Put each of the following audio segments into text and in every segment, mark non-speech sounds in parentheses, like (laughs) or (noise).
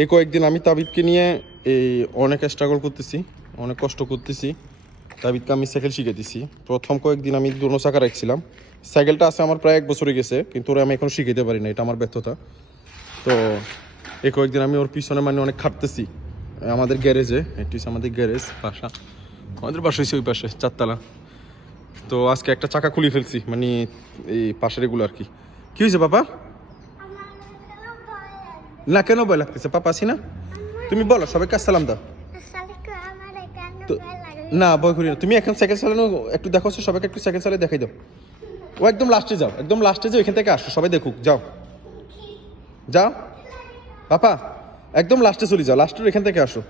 এই কয়েকদিন আমি তাবিদকে নিয়ে এই অনেক স্ট্রাগল করতেছি, অনেক কষ্ট করতেছি। তাবিদকে আমি সাইকেল শিখাইতেছি। প্রথম কয়েকদিন আমি দুনো চাকা রাখছিলাম। সাইকেলটা আছে আমার প্রায় এক বছরে গেছে, কিন্তু ওরা আমি এখন শিখাইতে পারি না এটা আমার ব্যর্থতা। তো এই কয়েকদিন আমি ওর পিছনে মানে অনেক খাটতেছি। আমাদের গ্যারেজে এটি আমাদের গ্যারেজ বাসা। আমাদের বাসা হচ্ছে ওই পাশে, চারতলা। তো আজকে একটা চাকা খুলে ফেলছি মানে এই পাশের এগুলো আর কি। কী হয়েছে বাবা না কেন ভয় লাগতেছে? পাপা আছি না? তুমি বলো সবাইকে আসসালাম দাও। না ভয় করি না। তুমি এখন সাইকেল চালানো একটু দেখো সবাইকে একটু সাইকেল চালিয়ে দেখাই দাও। ও একদম লাস্টে যাও একদম লাস্টে যাও এখান থেকে আসো সবাই দেখুক যাও। যাও। পাপা একদম লাস্টে চলে যাও লাস্টের এখান থেকে আসো।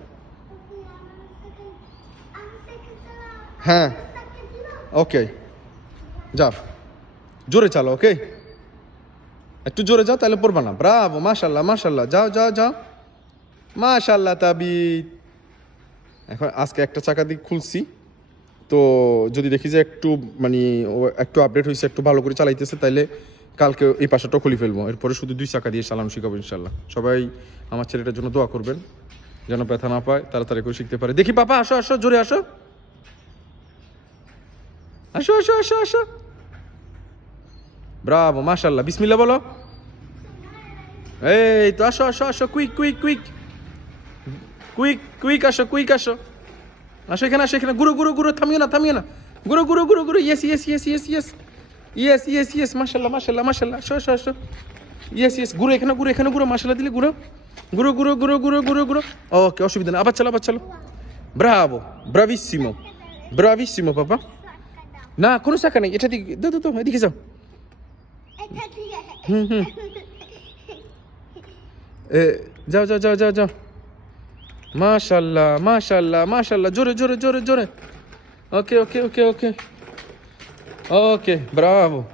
হ্যাঁ। ওকে যাও। জোরে চালো ওকে একটু জোরে যাও, তাহলে পড়বা না। ব্রাভো মাশাল্লাহ মাশাল্লাহ যাও যাও যাও। মাশাল্লাহ তাবিদ এখন আজকে একটা চাকা দিক খুলছি। তো যদি দেখি যে একটু মানে একটু আপডেট হয়েছে একটু ভালো করে চালাইতেছে, তাইলে কালকে এই পাশাটাও খুলে ফেলব। এরপরে শুধু দুই চাকা দিয়ে চালানো শিখাবো ইনশাল্লাহ সবাই আমার ছেলেটার জন্য দোয়া করবেন, যেন ব্যথা না পায়, তাড়াতাড়ি করে শিখতে পারে। দেখি, পাপা, আসো আসো, জোরে আসো। আসো আসো আসো আসো। ব্রাভো মাশাল্লাহ বিসমিল্লাহ বলো এই তো আসো আসো আসো quick quick quick quick quick আসো কুইক আসো আসো এখানে আসো এখানে গুরু গুরু গুরু থামিও না থামিও না গুরু গুরু গুরু গুরু yes yes yes yes yes yes yes yes মাশাল্লাহ মাশাল্লাহ মাশাল্লাহ আসো আসো আসো ইয়েস ইয়েস গুরু এখানে গুরু এখানে গুরু মাশাল্লাহ দিলে গুরু গুরু গুরু গুরু গুরু গুরু গুরু ওকে অসুবিধা নেই আবার চলো আবার চলো ব্রাভো ব্রাভিসিমো ব্রাভিসিমো পাপা না কোনো শাখা নেই এটা দিকে দাও দাও এদিকে যাও হুম হুম। এ, যাও যাও যাও যাও যাও। মাশাল্লাহ মাশাল্লাহ মাশাল্লাহ। জোরে জোরে জোরে জোরে। Okay okay okay okay. Okay, bravo.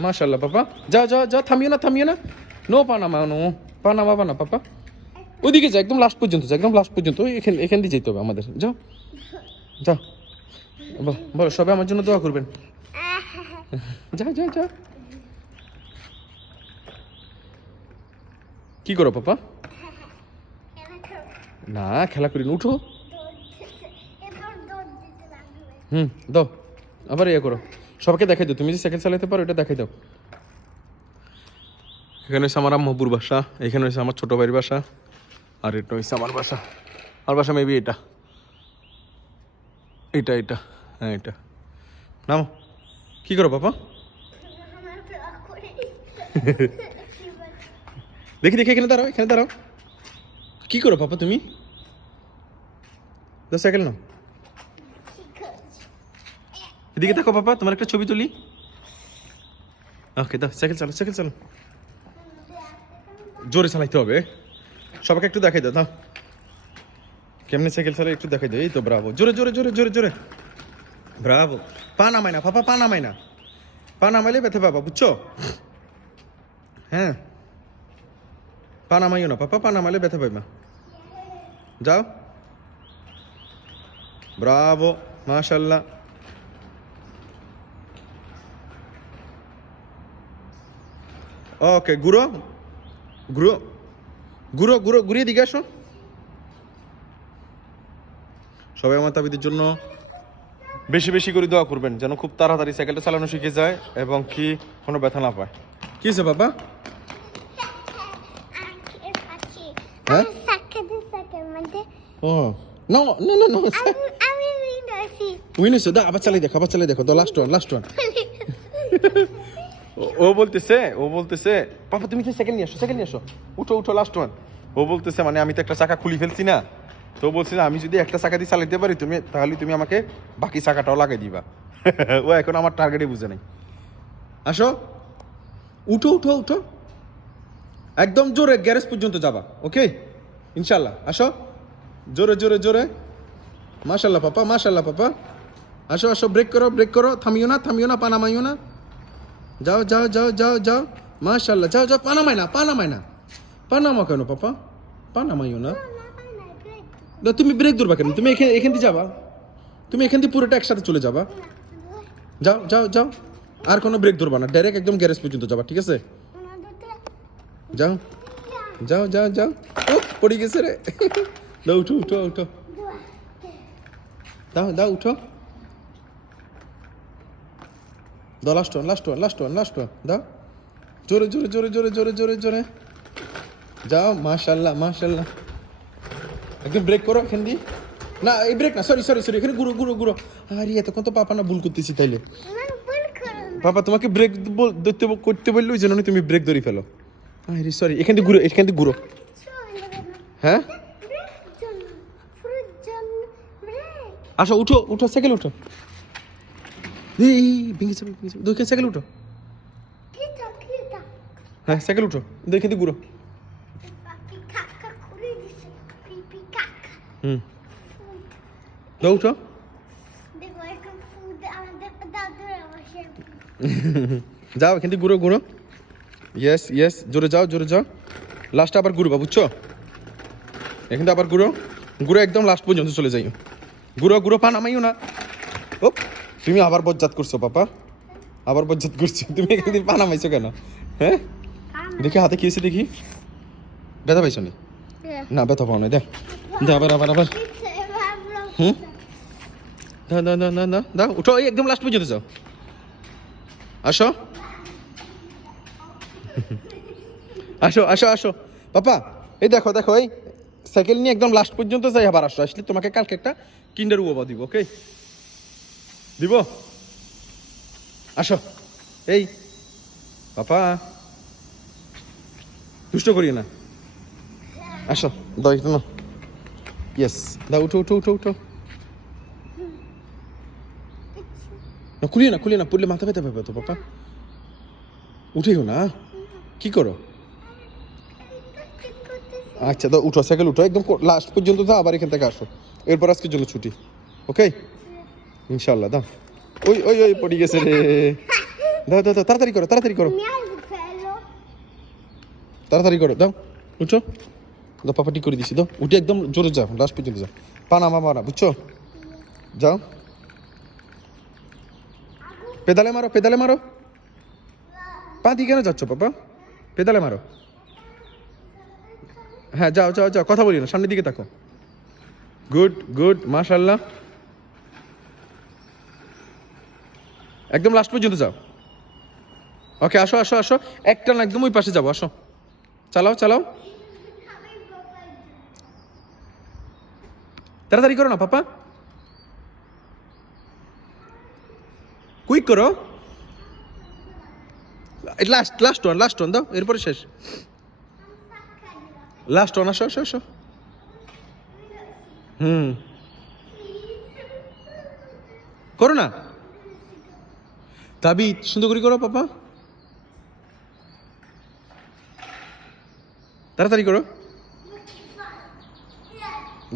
মাশাল্লাহ, পাপা। যাও যাও যাও, থামিও না থামিও না। নো পানামা নো পানামা, পানা, পাপা। ওইদিকে যা একদম লাস্ট পর্যন্ত যাও, একদম লাস্ট পর্যন্ত। এখান এখান দিয়ে যেতে হবে আমাদের। যাও যাও। বলো, সবাই আমার জন্য দোয়া করবেন। যাও যাও যাও কি করো পাপা? না, খেলা করি উঠো। হুম, দাও। আবার ইয়ে করো। সবাইকে দেখাই দাও। তুমি যে সাইকেল চালাতে পারো, এটা দেখাই দাও। এখানে হচ্ছে আমার আম্মুর বাসা। এখানে হচ্ছে আমার ছোট ভাইয়ের বাসা। আর এটা হচ্ছে আমার বাসা। আমার বাসা মেবি এটা। এটা এটা। হ্যাঁ এটা। নামো। কি করো পাপা? দেখি দেখি, এখানে দাঁড়াও এখানে দাঁড়াও। কি করো পাপা তুমি? দাও সাইকেল নাও। এদিকে দেখো পাপা, তোমার একটা ছবি তুলি। ওকে, দাও, সাইকেল চালো সাইকেল চালো জোরে চালাইতে হবে। সবাইকে একটু দেখাই দাও দাও। কেমনে সাইকেল চালাই একটু দেখাই দাও, এই তো, ব্রাভো। জোরে জোরে জোরে জোরে জোরে। ব্রাভো পা নামাই না পাপা পা নামাই না পা নামাইলে ব্যথা পাবা বুঝছ হ্যাঁ পা নামাইও না পাপা পা নামাইলে ব্যথা পাইবা যাও ব্রাভো মাশাল্লাহ ওকে গুরো গুরো গুরো গুরো ঘুরিয়ে দিকে আসো সবাই আমার তাবিদের জন্য বেশি বেশি করে দোয়া করবেন যেন খুব তাড়াতাড়ি সাইকেলটা চালানো শিখে যায় এবং কি কোনো ব্যথা না পায়। কি হয়েছে বাবা? হ্যাঁ? ও নো নো নো নো উইনেছো দা আবার চালিয়ে দেখো আবার চালিয়ে দেখো তো লাস্ট ওয়ান লাস্ট ওয়ান ও বলতেছে ও বলতেছে পাপা তুমি কি সেকেন্ড নিয়ে আসো সেকেন্ড নিয়ে আসো? উঠো উঠো লাস্ট ওয়ান ও বলতেছে মানে আমি তো একটা চাকা খুলি ফেলছি না। তো বলছে আমি যদি একটা চাকা দিয়ে চালাতে পারি, তুমি তাহলে তুমি আমাকে বাকি চাকাটাও লাগাই দিবা। (laughs) ও এখন আমার টার্গেটে বুঝে নাই। আসো। উঠো উঠো উঠো। একদম জোরে গ্যারেজ পর্যন্ত যাবা ওকে ইনশাল্লাহ আসো। জোরে জোরে জোরে। মাশাল্লাহ পাপা মাশাল্লাহ পাপা। আসো আসো ব্রেক করো ব্রেক করো। থামিও না থামিও না পানামাইও না। যাও যাও যাও যাও যাও। মাশাল্লাহ যাও যাও পানামাই না পানামাই না। পানামা কেন পাপা? পানামাইও না। না, তুমি ব্রেক ধরবা কেন? তুমি এখানে এখান দিয়ে যাবা। তুমি এখান দিয়ে পুরোটা একসাথে চলে যাবা। যাও যাও যাও। আর কোনো ব্রেক ধরবা না। ডাইরেক্ট একদম গ্যারেজ পর্যন্ত যাবা, ঠিক আছে? যাও। যাও যাও যাও। ও, পড়ে গেছে রে। (laughs) দাও, উঠো উঠো উঠো। দাও দাও, উঠো। দাও last one last one last one last one দাও। জোরে জোরে জোরে জোরে জোরে জোরে জোরে। যাও, মাশাল্লাহ মাশাল্লাহ। একদম ব্রেক করো, এখান দিয়ে। না, এই ব্রেক না সরি সরি সরি এখানে গুঁড়ো গুঁড়ো গুঁড়ো আরে, এতক্ষণ তো পাপা না ভুল করতেছি তাইলে। পাপা, তোমাকে ব্রেক ধরতে করতে বললে জন্য তুমি ব্রেক ধরে ফেলো। আরে সরি এখান দিয়ে ঘুরো, এখান দিয়ে ঘুরো। হ্যাঁ? আসো, উঠো উঠো সাইকেল উঠো। এই ভেঙে যাবে ভেঙে যাবে। সাইকেল উঠো। হ্যাঁ সাইকেল উঠো দেখে দিয়ে ঘুরো। হুম। উঠো (laughs) যাও এখান থেকে ঘুরো ঘুরো। ইয়েস ইয়েস জোরে যাও জোরে যাও। লাস্টে আবার ঘুরবা বুঝছ? এখান থেকে আবার ঘুরো। ঘুরো একদম লাস্ট পর্যন্ত চলে যাই ঘুরো ঘুরো পা নামাইও না। ও তুমি আবার বজ্জাত করছ পাপা। আবার বজ্জাত করছ। তুমি এখান থেকে পা নামাইছো কেন? হ্যাঁ? দেখি হাতে কি দেখি। ব্যথা পাইছো নি? না ব্যথা পাও না দেখ দে আবার আবার আবার। হুম? দাও দাও দাও দাও দাও দাও, উঠো, এই একদম লাস্ট পর্যন্ত যাও। আসো। আসো আসো আসো। পাপা, এই দেখো দেখো, এই সাইকেল নিয়ে একদম লাস্ট পর্যন্ত যাই, আবার আসো। আসলে তোমাকে কালকে একটা কিন্ডার উবা দিব ওকে দিব? আসো। এই, পাপা। দুষ্ট করি না। আসো, দাও একটু না ইয়েস দাও উঠো উঠো উঠো উঠো না খুলিয়ে না খুলিয়ে না পড়লে মাথা ব্যথা পাবে তো পাপা উঠেও না কি করো আচ্ছা দাও উঠো সাইকেল উঠো একদম লাস্ট পর্যন্ত দাও আবার এখান থেকে আসো এরপর আজকের জন্য ছুটি ওকে ইনশাল্লাহ দাও ওই ওই ওই পড়ে গেছে রে দাও দাও দাও তাড়াতাড়ি করো তাড়াতাড়ি করো তাড়াতাড়ি করো দাও উঠো পাপা করে দিছি তো উঠে একদম জোরে যাও লাস্ট পর্যন্ত যাও। পানামা মারা, বুঝছ? যাও। পেদালে মারো পেদালে মারো। পা দিয়ে কেন যাচ্ছ, পাপা? পেদালে মারো। হ্যাঁ যাও যাও যাও, কথা বলি না, সামনের দিকে তাকো। গুড গুড মাশাল্লাহ একদম লাস্ট পর্যন্ত যাও। ওকে আসো আসো আসো। একটা একদম ওই পাশে যাব, আসো। চালাও চালাও। তাড়াতাড়ি করো না, পাপা। কুইক করো। Last last one last one দাও, এরপরে শেষ। লাস্ট ওয়ান আসো আসো হুম। করো না। তাবি সুন্দর করে করো, পাপা। তাড়াতাড়ি করো।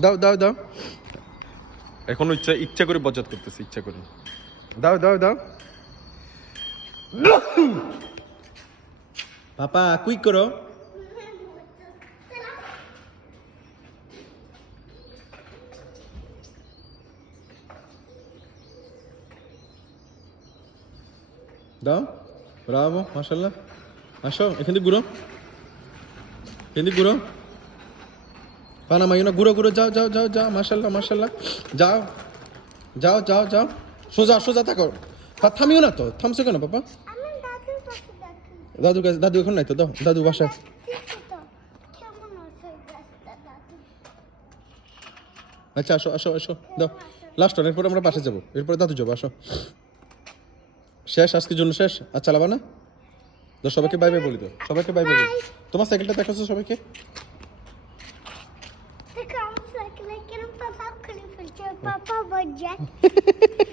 দাও দাও দাও। এখন ইচ্ছা ইচ্ছা করে বজাত করতেছি ইচ্ছা করে। দাও দাও দাও। পাপা কুইক করো। দাও ব্রাভো মাশাল্লাহ আসো এখান থেকে ঘুরো। এখান থেকে ঘুরো। পানা মাইও না ঘুরো ঘুরো যাও যাও যাও যাও মাশাল্লাহ মাশাল্লাহ যাও যাও যাও যাও সোজা সোজা থাকো থামিও না তো থামছো কেন পাপা দাদু কাছে দাদু এখন নাই তো দাদু বাসায় আচ্ছা আসো আসো আসো দাও লাস্ট এরপর আমরা বাসে যাব। এরপরে দাদু যাব, আসো। শেষ, আজকের জন্য শেষ। আর চালাবা না? সবাইকে বাই বাই বলি তো সবাইকে বাই বাই বলি। তোমার সাইকেলটা দেখাচ্ছ সবাইকে? Jack. (laughs)